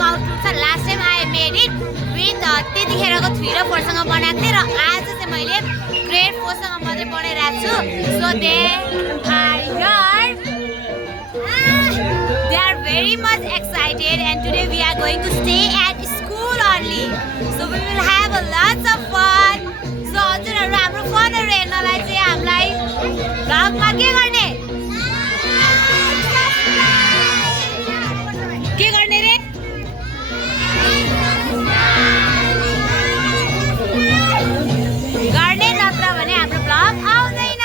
Workout छ last time I made it with त्यतिखेरको 3 र 4 सँग बनाएको थिएँ र आज चाहिँ मैले ग्रेड 4 सँग मात्रै बनाइरहेको छु so they are very much excited and today we are going to stay at school only so we will have a lots of fun so हजुरहरु हाम्रो फनहरु हेर्नलाई चाहिँ हामीलाई भ्लगमा के गर्ने रे गर्ने नत्र भने हाम्रो भ्लग आउँदैन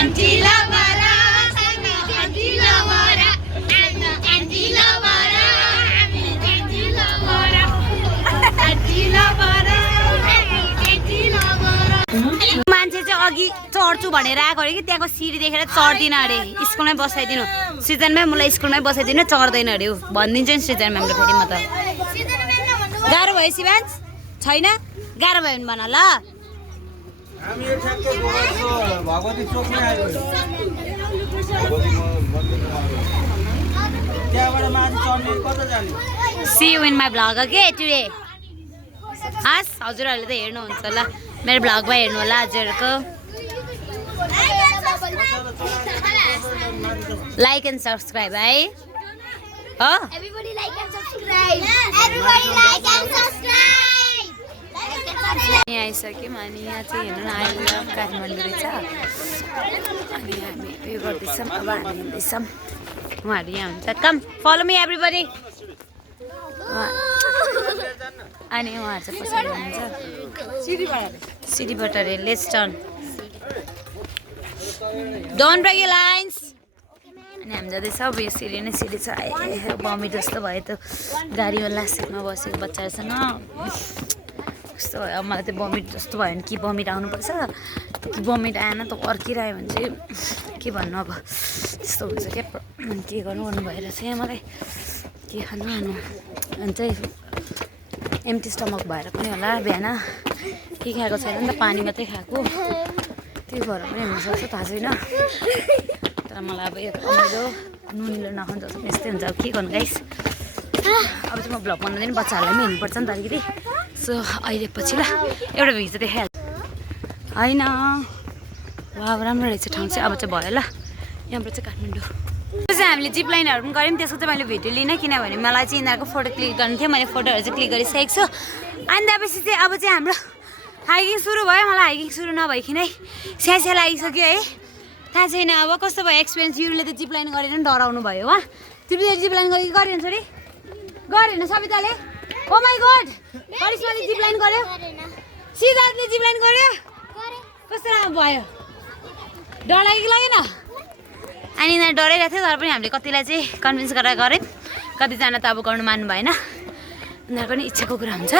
आन्टी लभरा मान्छे चाहिँ अघि चढ्छु भनेर आएको अरे कि त्यहाँको सिडी देखेर चढ्दिन अरे स्कुलमै बसाइदिनु सिजनमै मलाई स्कुलमै बसाइदिनु चढ्दैन अरे भनिदिन्छु नि सिजन म्यामले फेरि म त गाह्रो भयो शिवान्स छैन गाह्रो भयो भने भन ल See you in my vlog okay today. हस् हजुरहरूले त हेर्नुहुन्छ होला मेरो भ्लगमा हेर्नु होला हजुरहरूको लाइक एन्ड सब्सक्राइब है हो एभ्रीबडी लाइक एन्ड सब्सक्राइब यहाँ आइसक्यौँ अनि यहाँ चाहिँ हेर्नु न आई लभ काठमाडौँ रहेछ अनि हामी उयो गर्दैछौँ अब हामी हिँड्दैछौँ उहाँहरू यहाँ हुन्छ कम फलो मी एभ्रीबडी अनि उहाँहरू चाहिँ पछाडि हुनुहुन्छ सिडीबाट अरे let's turn don't break your lines अनि हामी जाँदैछौँ अब यो सिडी नै सिडी छ बमिट जस्तो भयो त गाडीमा लास्ट सिटमा बसेको बच्चाहरूसँग कस्तो भयो अब मलाई त्यो बमिट जस्तो भयो भने कि बमिट आउनुपर्छ कि बमिट आएन त अर्किरह्यो भने चाहिँ के भन्नु अब त्यस्तो हुन्छ क्या के गर्नु भएर चाहिँ मलाई के खानु अनि चाहिँ एम्टी स्टमक भएर पनि होला बिहान के खाएको छैन नि त पानी मात्रै खाएको त्यही भएर पनि हुनसक्छ थाहा छैन तर मलाई अब यो अमिलो नुनिलो नखानु जस्तो यस्तै हुन्छ अब के गर्नु गाइस अब चाहिँ म भ्लग बनाउँदैन बच्चाहरूलाई पनि हेर्नुपर्छ नि त अलिकति सो अहिले पछि ल एउटा भिडियो देखाइहाल्छ होइन वा राम्रो रहेछ ठाउँ चाहिँ अब चाहिँ भयो ल यहाँबाट चाहिँ काठमाडौँ त्यो चाहिँ हामीले जिप लाइनहरू पनि गऱ्यौँ त्यसको चाहिँ मैले भिडियो लिनँ किनभने मलाई चाहिँ यिनीहरूको फोटो क्लिक गर्नु थियो मैले फोटोहरू चाहिँ क्लिक गरिसकेको छु अनि त्यसपछि चाहिँ अब चाहिँ हाम्रो हाइकिङ सुरु भयो मलाई हाइकिङ सुरु नभइकनै स्यास्या लागिसक्यो है थाहा छैन अब कस्तो भयो एक्सपिरियन्स युले त जिप लाइन गरेर पनि डराउनु भयो वा तिमीले जिप लाइन गरेन छोरी गरेन सविताले ओ माई गॉड करिश्माले जिप लाइन गर्यो सिद्धार्थले जिप लाइन गर्यो कस्तो राम्रो भयो डर लाग्यो कि लागेन अनि यिनीहरू डराइरहेको थियो तर पनि हामीले कतिलाई चाहिँ कन्भिन्स गरेर गऱ्यौँ कतिजना त अब गर्नु मान्नु भएन उनीहरूको पनि इच्छाको कुरा हुन्छ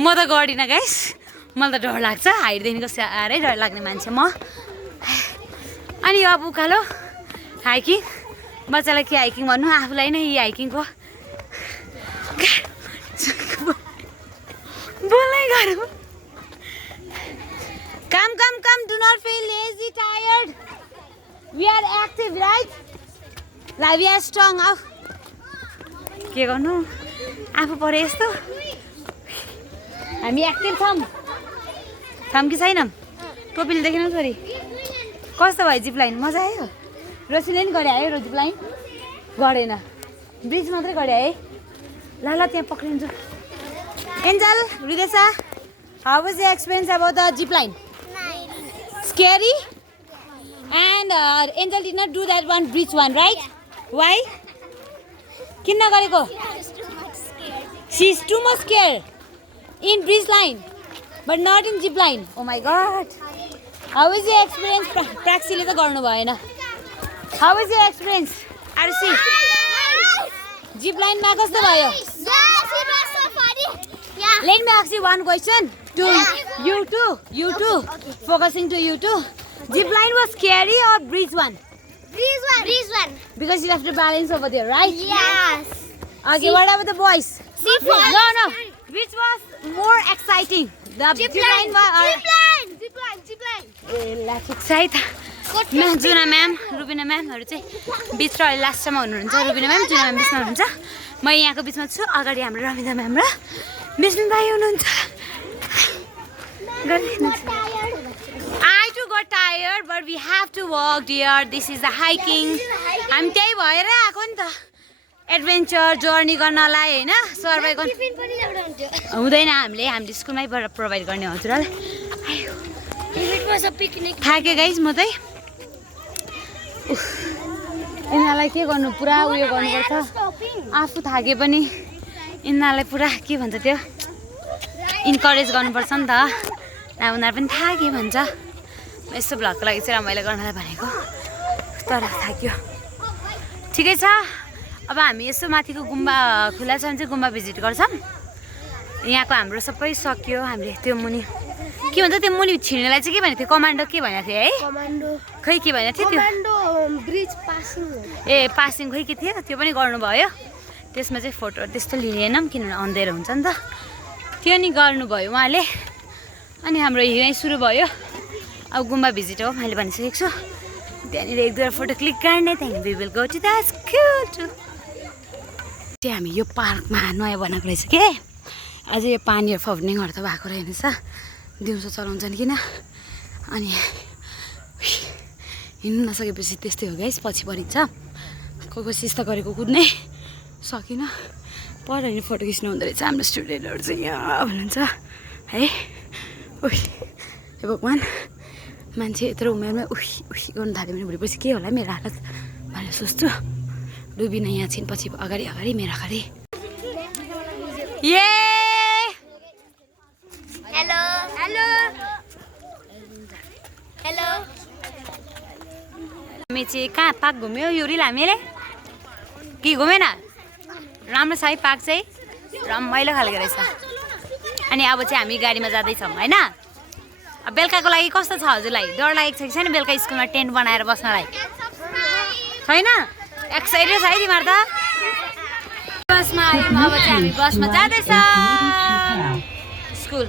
म त गर्दिनँ गाइस मलाई त डर लाग्छ हाइटदेखिको साह्रै डर लाग्ने मान्छे म अनि अब उकालो हाइकिङ बच्चालाई के हाइकिङ भन्नु आफूलाई नै यी हाइकिङको बोल्नै गरौँ come come come do not feel lazy tired We are active, right? Like we are strong. के गर्नु आफू परे यस्तो हामी एक्टिभ छौँ कि छैनौँ टोपीले देखेन छोरी कस्तो भयो जिप लाइन मजा आयो रोशीले पनि गरे आयो जिप लाइन गरेन ब्रिज मात्रै गरे है ल त्यहाँ पक्रिन्छु Angel Ridesha how was the experience about the zip line scary And Angel did not do that one bridge one, right? Why? Kinna gareko? She's too much scared in bridge line, but not in zip line. Oh my God! How is your experience? Praxile ta garnu bhayena. How is your experience? Arsi. Zip line ma kasto bhayo? Yes, it was so funny. Yeah. Let me ask you one question to you too. You too. Okay. Focusing to you too. Zip line was scary or breeze one? Breeze one. Breeze one. Because you have to balance over there, right? Yes. Okay, what about the boys? Zip line. No. Which was more exciting? The Zip line was... Zip line. Zip line. Zip line. Let's excite. जुना ma'am Rubina म्यामहरू चाहिँ बिच र लास्टमा हुनुहुन्छ Rubina ma'am जुना ma'am बिचमा हुनुहुन्छ म यहाँको बिचमा छु अगाडि हाम्रो रमिता म्याम र बिस्मिन भाइ हुनुहुन्छ I too got tired but we have to walk dear this is the hiking हामी त्यही भएर आएको नि त एडभेन्चर जर्नी गर्नलाई हैन सर्भाइभ गर्न हुँदैन हामीले स्कुलमै प्रोभाइड गर्ने हजुरलाई थाके गाइस म चाहिँ यिनीहरूलाई के गर्नु पुरा उयो गर्नुपर्छ आफू थाके पनि यिनीहरूलाई पुरा के भन्छ त्यो इन्करेज गर्नुपर्छ नि त उनीहरू पनि थाके भन्छ यस्तो भ्लगको लागि चाहिँ रमाइलो गर्नलाई भनेको तर थाक्यो ठिकै छ अब हामी यसो माथिको गुम्बा खुला छ भने चाहिँ गुम्बा भिजिट गर्छौँ यहाँको हाम्रो सबै सक्यो हामीले त्यो मुनि के भन्छ त्यो मुनि छिर्नेलाई चाहिँ के भनेको थियो कमान्डो के भनेको थियो है खै के भनेको थियो त्यो ब्रिज पासिङ ए पासिङ खै के थियो त्यो पनि गर्नुभयो त्यसमा चाहिँ फोटो त्यस्तो लिएनौँ किनभने अँधेरो हुन्छ नि त त्यो नि गर्नुभयो उहाँले अनि हाम्रो यहीँ सुरु भयो अब गुम्बा भिजिट हो मैले भनिसकेको छु त्यहाँनिर एक दुईवटा फोटो क्लिक गर्ने त्यहाँदेखि we will go to that cute त्यो हामी यो पार्कमा नयाँ बनाएको रहेछ के अझै यो पानीहरू फब्लिङहरू त भएको रहेछ दिउँसो चलाउँछन् किन अनि हिँड्नु नसकेपछि त्यस्तै हो गाइस पछि परिन्छ कोसिस त गरेको कुद्नै सकिनँ पर नि फोटो खिच्नु हुँदो रहेछ हाम्रो स्टुडेन्टहरू चाहिँ यहाँ भन्नुहुन्छ है उही हे भगवान् मान्छे यत्रो उमेरमा उही गर्नु थाल्यो भने भोलिपछि के होला मेरो हालत भनेर सोच्छु डुबिन यहाँ छिन् पछि अगाडि मेरो अगाडि ये हेलो हेलो हेलो हामी चाहिँ कहाँ पार्क घुम्यो यो रिल हामीले कि घुमेन राम्रो छ है पार्क चाहिँ रमाइलो खालको रहेछ अनि अब चाहिँ हामी गाडीमा जाँदैछौँ होइन अब बेलुकाको लागि कस्तो छ हजुरलाई डर लागेको छ कि छैन बेलुका स्कुलमा टेन्ट बनाएर बस्नलाई छैन एक्साइटेड छ है तिमीहरू त बसमा आयौँ अब चाहिँ हामी बसमा जाँदैछ स्कुल